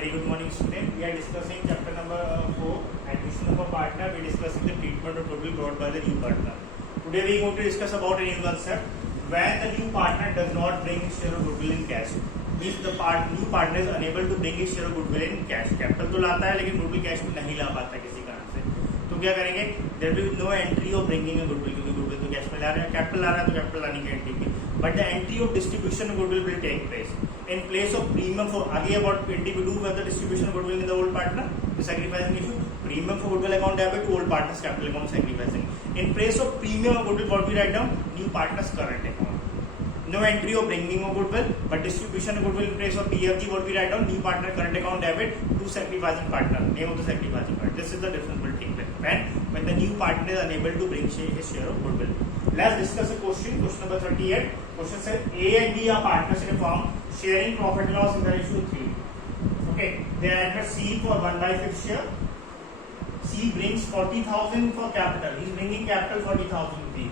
Very good morning, student. We are discussing chapter number 4, admission of a partner. We are discussing the treatment of goodwill brought by the new partner. Today we are going to discuss about a new concept. When the new partner does not bring his share of goodwill in cash, means the new partner is unable to bring his share of goodwill in cash. Capital तो लाता है लेकिन goodwill cash में नहीं ला पाता किसी कारण से. तो क्या करेंगे? There will be no entry of bringing a goodwill क्योंकि goodwill तो cash में ला रहे हैं, capital ला रहा है तो capital लाने की entry की. But the entry of distribution of goodwill will take place. In place of premium for आगे about entry we do with the distribution of goodwill in the old partner, the sacrificing issue. Premium for goodwill account debit to old partner's capital account sacrificing. In place of premium of goodwill, what we write down? New partner's current account. No entry of bringing of goodwill, but distribution of goodwill in place of PFG, what we write down? New partner current account debit to sacrificing partner. Name of the sacrificing partner. This is the difference will take place when the new partner is unable to bring his share of goodwill. Let's discuss a question. Question number 38. Question says A and B are partners in a firm sharing profit and loss in the ratio 3. Okay, they are at C for 1/5 share. C brings 40,000 for capital. He is bringing capital 40,000 rupees.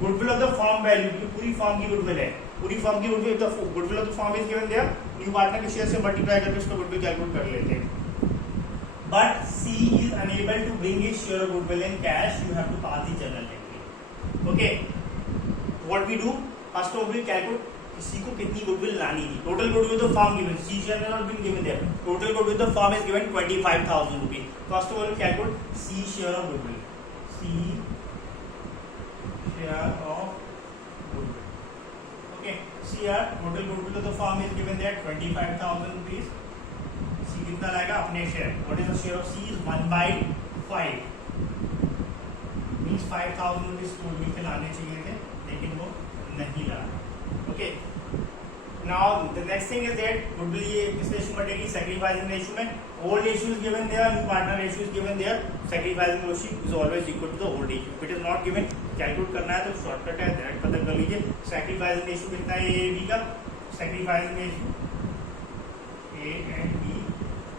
Goodwill of the firm value की पूरी firm की goodwill है, पूरी firm की goodwill the goodwill of the firm is given there. New partner के share से multiply करके उसका गुडविल कैलकुलेट कर लेते हैं. But C is unable to bring his share of goodwill in cash. You have to pass the journal entry. Okay, what we do? First of all, we calculate किसी को कितनी goodwill लानी थी. Total goodwill the firm given, C share has not been given there. Total goodwill the firm is given 25,000 rupees. First of all, calculate C share of goodwill. C share of goodwill. Okay, CR total goodwill of the firm is given there 25,000 rupees. C कितना लाएगा अपने share. What is the share of C is 1/5. Means 5,000 rupees goodwill के लाने चाहिए थे, लेकिन वो नहीं ला. Okay. Now the next thing is that goodwill ये किस रेशियो में बढ़ेगी? Sacrificing ratio में. Old issue is given there, new partner ratio is given there. Sacrificing ratio is always equal to the old issue. If it is not given, calculate करना है तो shortcut है, direct पता कर लीजिए. Sacrificing ratio कितना है A B का? Sacrificing ratio A and B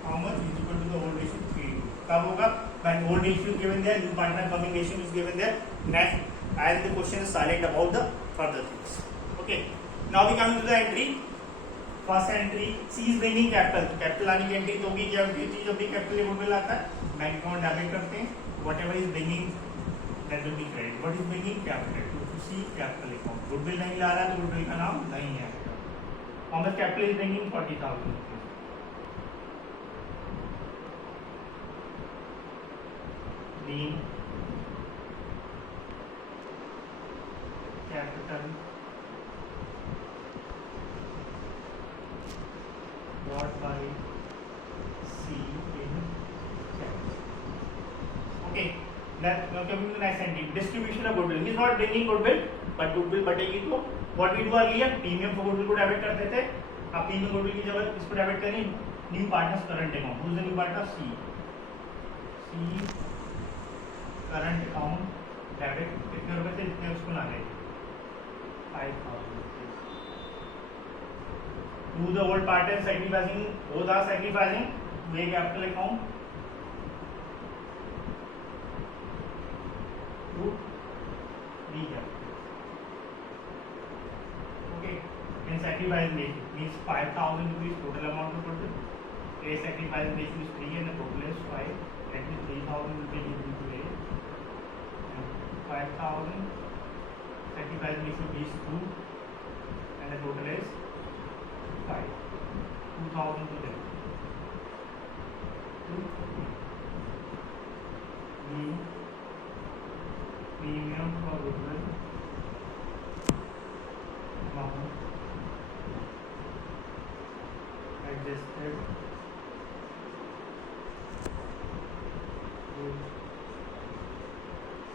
how much is equal to the old ratio 3. कब होगा? When old issue is given there, new partner coming ratio is given there. Next, and the question is silent about the further things. Okay. Now we come to the entry. First entry, C is bringing capital. तो capital आने की entry तो होगी क्या? जब भी capital goodwill आता है बैंक अकाउंट डेबिट करते हैं. Whatever is bringing that will be credit. What is bringing capital? To C capital account. Goodwill नहीं ला रहा है तो गुडविल का नाम नहीं है. How much capital is bringing? 40,000 rupees. Being capital brought by C in cash. Okay, that now coming to the next entry, distribution of goodwill. He is not bringing goodwill, but goodwill बढ़ेगी तो what we do earlier, premium for goodwill को debit कर देते. अब premium goodwill की जगह इसको debit करें new partner's current account. Who is the new partner? C. C current account debit कितने रुपए थे इतने उसको लाने 5,000 rupees. To the old partner sacrificing, both are sacrificing to a capital account to B capital. Okay, in sacrificing ratio means 5,000 rupees total amount of goodwill. A sacrificing ratio is 3 and the total is 5. That means 3,000 rupees equal to A and 5,000 sacrificing ratio B is 2 and the total is 5. 2,000 to them. Premium for goodwill amount adjusted to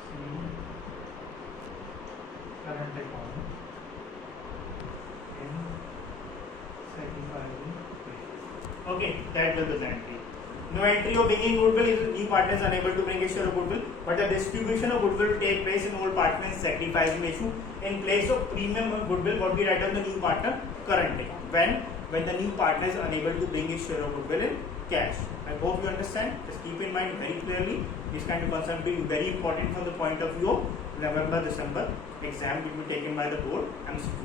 C current account in sacrificing ratio. Okay, that will be the entry. No entry of bringing goodwill is new partner is unable to bring a share of goodwill, but the distribution of goodwill will take place in old partner sacrificing issue. In place of premium of goodwill, what we write on the new partner current account. When the new partner is unable to bring his share of goodwill in cash. I hope you understand. Just keep in mind very clearly. This kind of concept being very important from the point of view of November-December exam will be taken by the board MCQ.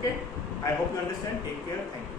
Okay. I hope you understand. Take care. Thank you.